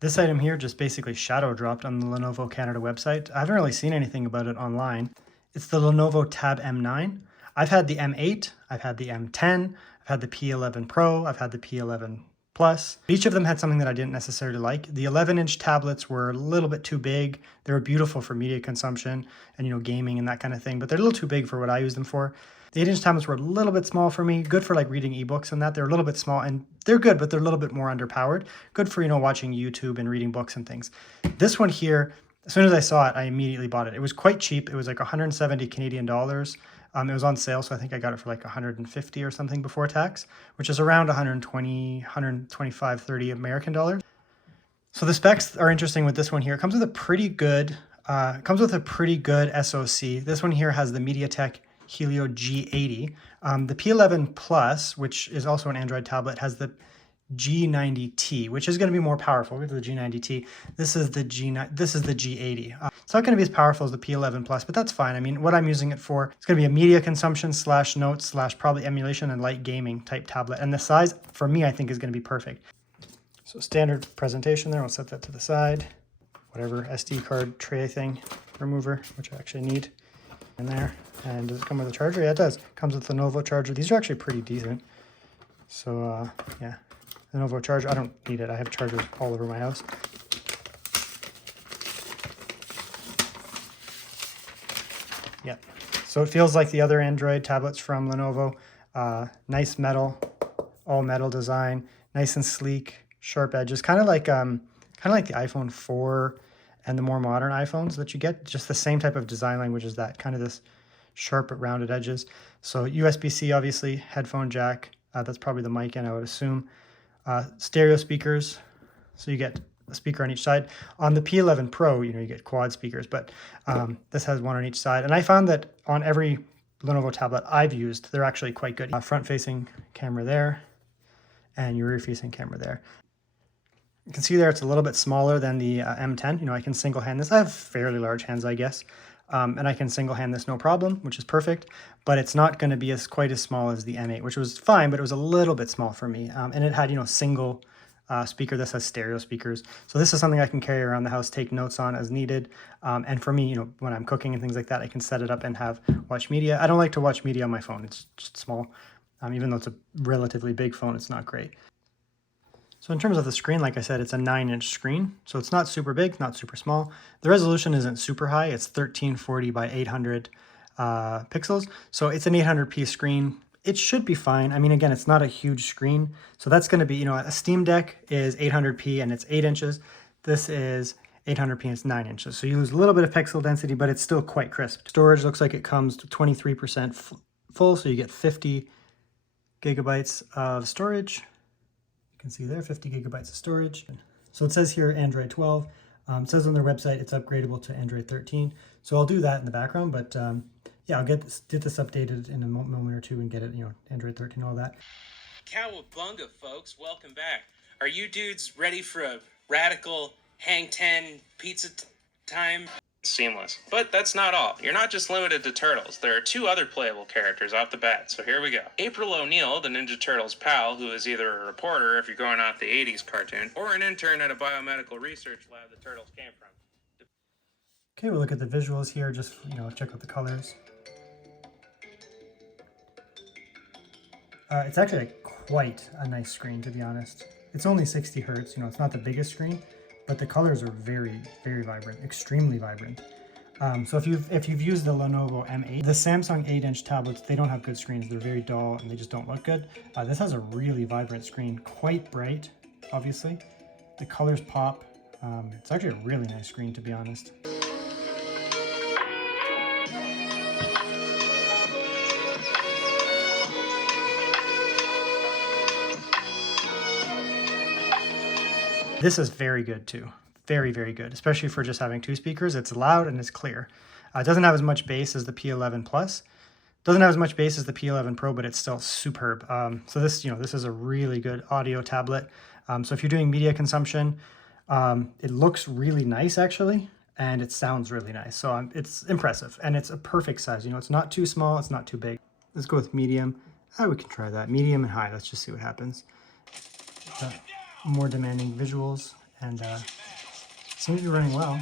This item here just basically shadow dropped on the Lenovo Canada website. I haven't really seen anything about it online. It's the Lenovo Tab M9. I've had the M8, I've had the M10, I've had the P11 Pro, I've had the P11 Plus. Each of them had something that I didn't necessarily like. The 11-inch tablets were a little bit too big. They were beautiful for media consumption and, you know, gaming and that kind of thing, but they're a little too big for what I use them for. The 8-inch tablets were a little bit small for me, good for like reading ebooks and that. They're a little bit small and they're good, but they're a little bit more underpowered. Good for, you know, watching YouTube and reading books and things. This one here, as soon as I saw it, I immediately bought it. It was quite cheap. It was like 170 Canadian dollars. It was on sale, so I think I got it for like 150 or something before tax, which is around 120, 125, 30 American dollars. So the specs are interesting with this one here. It comes with a pretty good, SoC. This one here has the MediaTek Helio G80. The P11 Plus, which is also an Android tablet, has the G90T, which is going to be more powerful. We have the G90T. This is the G80. It's not going to be as powerful as the P11 Plus, but that's fine. I mean, what I'm using it for, it's going to be a media consumption / notes / probably emulation and light gaming type tablet. And the size, for me, I think is going to be perfect. So standard presentation there. I'll set that to the side. Whatever SD card tray thing, remover, which I actually need in there. And does it come with a charger? Yeah, it does. It comes with the Lenovo charger. These are actually pretty decent. So, yeah. Lenovo charger. I don't need it. I have chargers all over my house. Yep. So it feels like the other Android tablets from Lenovo. Nice metal, all metal design, nice and sleek, sharp edges, kind of like the iPhone 4 and the more modern iPhones that you get. Just the same type of design language as that, kind of this sharp rounded edges. So USB-C, obviously, headphone jack. That's probably the mic in, I would assume. Stereo speakers, so you get a speaker on each side. On the P11 Pro, you know, you get quad speakers, but this has one on each side. And I found that on every Lenovo tablet I've used, they're actually quite good. Front-facing camera there, and your rear-facing camera there. You can see there it's a little bit smaller than the M10. You know, I can single hand this. I have fairly large hands, I guess. And I can single hand this no problem, which is perfect, but it's not going to be quite as small as the M8, which was fine, but it was a little bit small for me. And it had, you know, single speaker. This has stereo speakers. So this is something I can carry around the house, take notes on as needed. And for me, you know, when I'm cooking and things like that, I can set it up and watch media. I don't like to watch media on my phone. It's just small. Even though it's a relatively big phone, it's not great. So in terms of the screen, like I said, it's a 9-inch screen. So it's not super big, not super small. The resolution isn't super high. It's 1340 by 800 pixels. So it's an 800p screen. It should be fine. I mean, again, it's not a huge screen. So that's going to be, you know, a Steam Deck is 800p and it's 8 inches. This is 800p and it's 9 inches. So you lose a little bit of pixel density, but it's still quite crisp. Storage looks like it comes to 23% full. So you get 50 gigabytes of storage. You can see there, 50 gigabytes of storage. So it says here Android 12. It says on their website it's upgradable to Android 13. So I'll do that in the background, but yeah, I'll get this updated in a moment or two and get it, you know, Android 13, all that. Cowabunga, folks. Welcome back. Are you dudes ready for a radical hang 10 pizza time? Seamless. But that's not all. You're not just limited to turtles. There are 2 other playable characters off the bat, so here we go. April O'Neil, the Ninja Turtles pal, who is either a reporter, if you're going off the 80s cartoon, or an intern at a biomedical research lab the turtles came from. Okay, we'll look at the visuals here, just, you know, check out the colors. It's actually quite a nice screen, to be honest. It's only 60 hertz, you know, it's not the biggest screen, but the colors are very, very vibrant, extremely vibrant. So if you've used the Lenovo M8, the Samsung 8-inch tablets, they don't have good screens. They're very dull and they just don't look good. This has a really vibrant screen, quite bright, obviously. The colors pop. It's actually a really nice screen, to be honest. This is very good too. Very, very good, especially for just having 2 speakers. It's loud and it's clear. It doesn't have as much bass as the P11 Plus. Doesn't have as much bass as the P11 Pro, but it's still superb. So this, you know, this is a really good audio tablet. So if you're doing media consumption, it looks really nice actually, and it sounds really nice. So it's impressive, and it's a perfect size. You know, it's not too small, it's not too big. Let's go with medium. We can try that. Medium and high. Let's just see what happens. More demanding visuals and seems to be running well.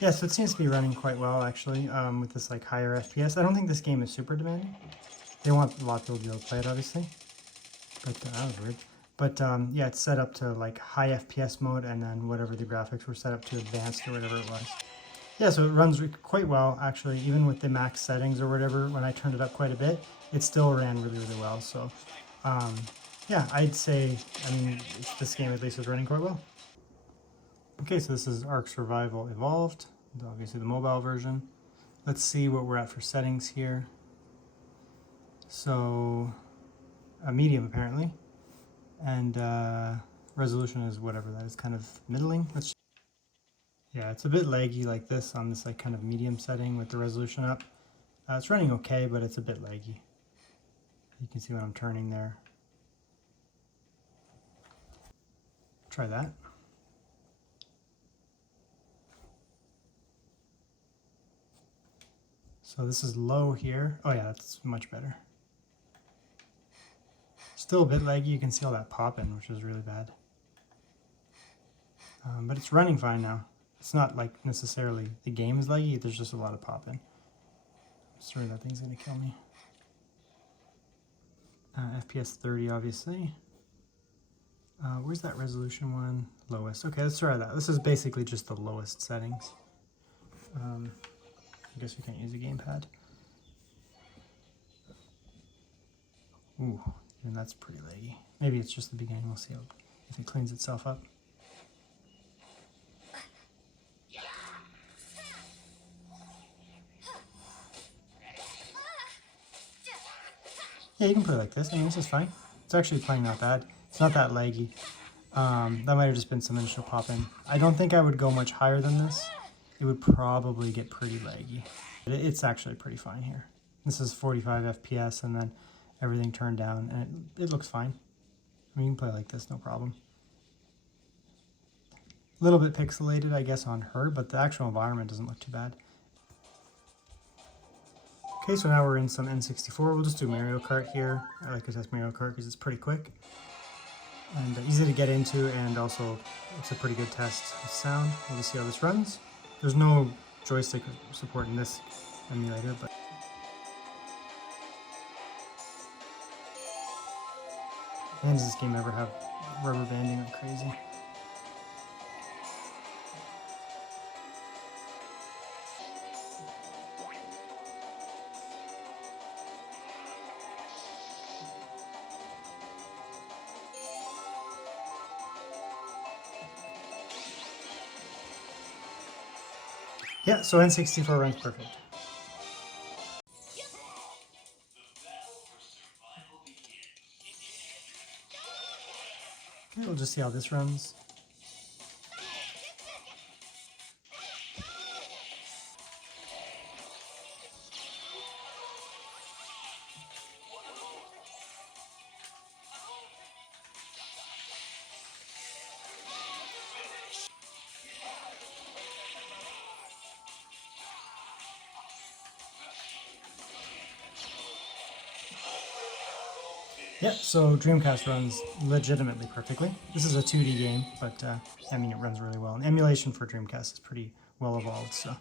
Yeah, so it seems to be running quite well actually, with this like higher FPS. I don't think this game is super demanding. They want a lot of people to be able to play it, obviously. But that was weird. But yeah, it's set up to like high FPS mode, and then whatever the graphics were set up to advanced or whatever it was. Yeah, so it runs quite well actually, even with the max settings or whatever. When I turned it up quite a bit, it still ran really, really well. So yeah, I'd say, I mean, this game at least is running quite well. Okay, so this is Ark Survival Evolved, obviously the mobile version. Let's see what we're at for settings here. So, a medium apparently, and resolution is whatever that is, kind of middling. Yeah, it's a bit laggy like this on this like kind of medium setting with the resolution up. It's running okay, but it's a bit laggy. You can see when I'm turning there. Try that. So this is low here. Oh yeah, that's much better. Still a bit laggy, you can see all that popping, which is really bad. But it's running fine now. It's not like necessarily the game is laggy, there's just a lot of popping. I'm sorry, that thing's gonna kill me. FPS 30 obviously. Where's that resolution one? Lowest. Okay, let's try that. This is basically just the lowest settings. I guess we can't use a gamepad. Ooh, even that's pretty laggy. Maybe it's just the beginning. We'll see if it cleans itself up. Yeah, you can put it like this. I mean, this is fine. It's actually playing not bad. It's not that laggy. That might have just been some initial pop-in. I don't think I would go much higher than this. It would probably get pretty laggy. But it's actually pretty fine here. This is 45 FPS and then everything turned down, and it looks fine. I mean, you can play like this, no problem. A little bit pixelated, I guess, on her, but the actual environment doesn't look too bad. Okay, so now we're in some N64. We'll just do Mario Kart here. I like to test Mario Kart because it's pretty quick and easy to get into, and also it's a pretty good test of sound. We'll just see how this runs. There's no joystick support in this emulator, but man, does this game ever have rubber banding like crazy. Yeah, so N64 runs perfect. Okay, we'll just see how this runs. Yeah, so Dreamcast runs legitimately perfectly. This is a 2D game, but I mean, it runs really well. And emulation for Dreamcast is pretty well evolved, so.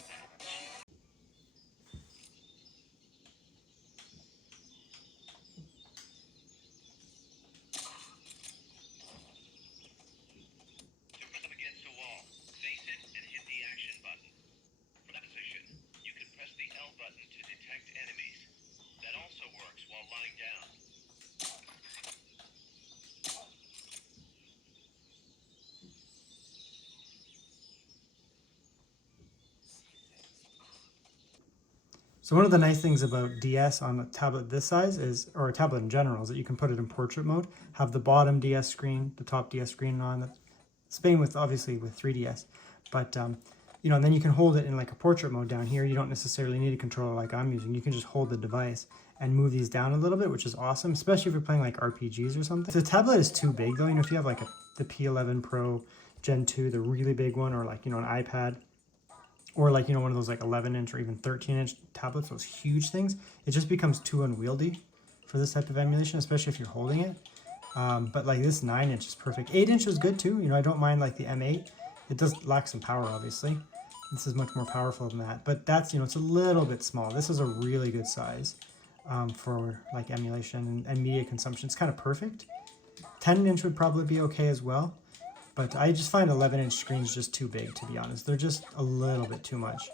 So one of the nice things about DS on a tablet this size is, or a tablet in general, is that you can put it in portrait mode, have the bottom DS screen, the top DS screen on. That's same with, obviously, with 3DS. But, you know, and then you can hold it in like a portrait mode down here. You don't necessarily need a controller like I'm using. You can just hold the device and move these down a little bit, which is awesome, especially if you're playing like RPGs or something. So the tablet is too big though. You know, if you have like the P11 Pro Gen 2, the really big one, or like, you know, an iPad, or like, you know, one of those like 11-inch or even 13-inch tablets, those huge things, it just becomes too unwieldy for this type of emulation, especially if you're holding it. But like this 9-inch is perfect. 8-inch is good too. You know, I don't mind like the M8. It does lack some power, obviously. This is much more powerful than that, but that's, you know, it's a little bit small. This is a really good size for like emulation and media consumption. It's kind of perfect. 10-inch would probably be okay as well, but I just find 11-inch screens just too big, to be honest. They're just a little bit too much.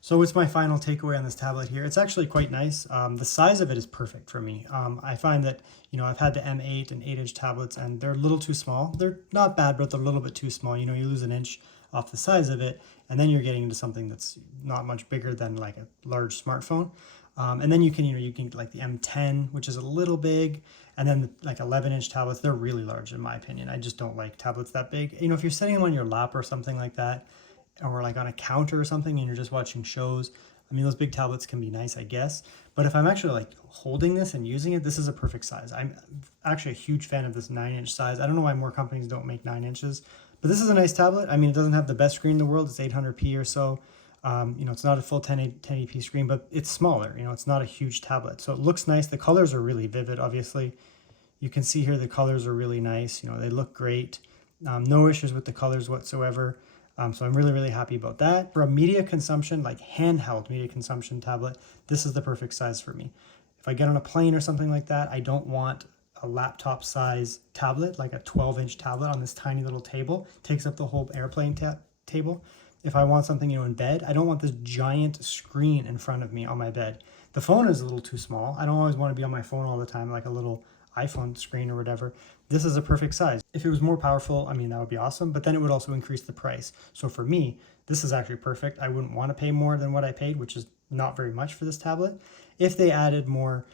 So what's my final takeaway on this tablet here? It's actually quite nice. The size of it is perfect for me. I find that, you know, I've had the M8 and 8-inch tablets and they're a little too small. They're not bad, but they're a little bit too small. You know, you lose an inch off the size of it, and then you're getting into something that's not much bigger than like a large smartphone. And then you can, you know, you can get like the M10, which is a little big, and then like 11-inch tablets, they're really large in my opinion. I just don't like tablets that big. You know, if you're setting them on your lap or something like that, or like on a counter or something and you're just watching shows, I mean, those big tablets can be nice, I guess. But if I'm actually like holding this and using it, this is a perfect size. I'm actually a huge fan of this 9-inch size. I don't know why more companies don't make 9 inches, but this is a nice tablet. I mean, it doesn't have the best screen in the world. It's 800p or so. You know, it's not a full 1080p screen, but it's smaller. You know, it's not a huge tablet. So it looks nice. The colors are really vivid, obviously. You can see here the colors are really nice. You know, they look great. No issues with the colors whatsoever. So I'm really, really happy about that. For a media consumption, like handheld media consumption tablet, this is the perfect size for me. If I get on a plane or something like that, I don't want a laptop size tablet, like a 12-inch tablet on this tiny little table. It takes up the whole airplane table. If I want something, you know, in bed, I don't want this giant screen in front of me on my bed. The phone is a little too small. I don't always want to be on my phone all the time, like a little iPhone screen or whatever. This is a perfect size. If it was more powerful, I mean, that would be awesome, but then it would also increase the price. So for me, this is actually perfect. I wouldn't want to pay more than what I paid, which is not very much for this tablet. If they added more,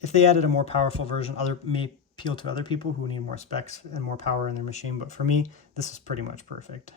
if they added a more powerful version, may appeal to other people who need more specs and more power in their machine. But for me, this is pretty much perfect.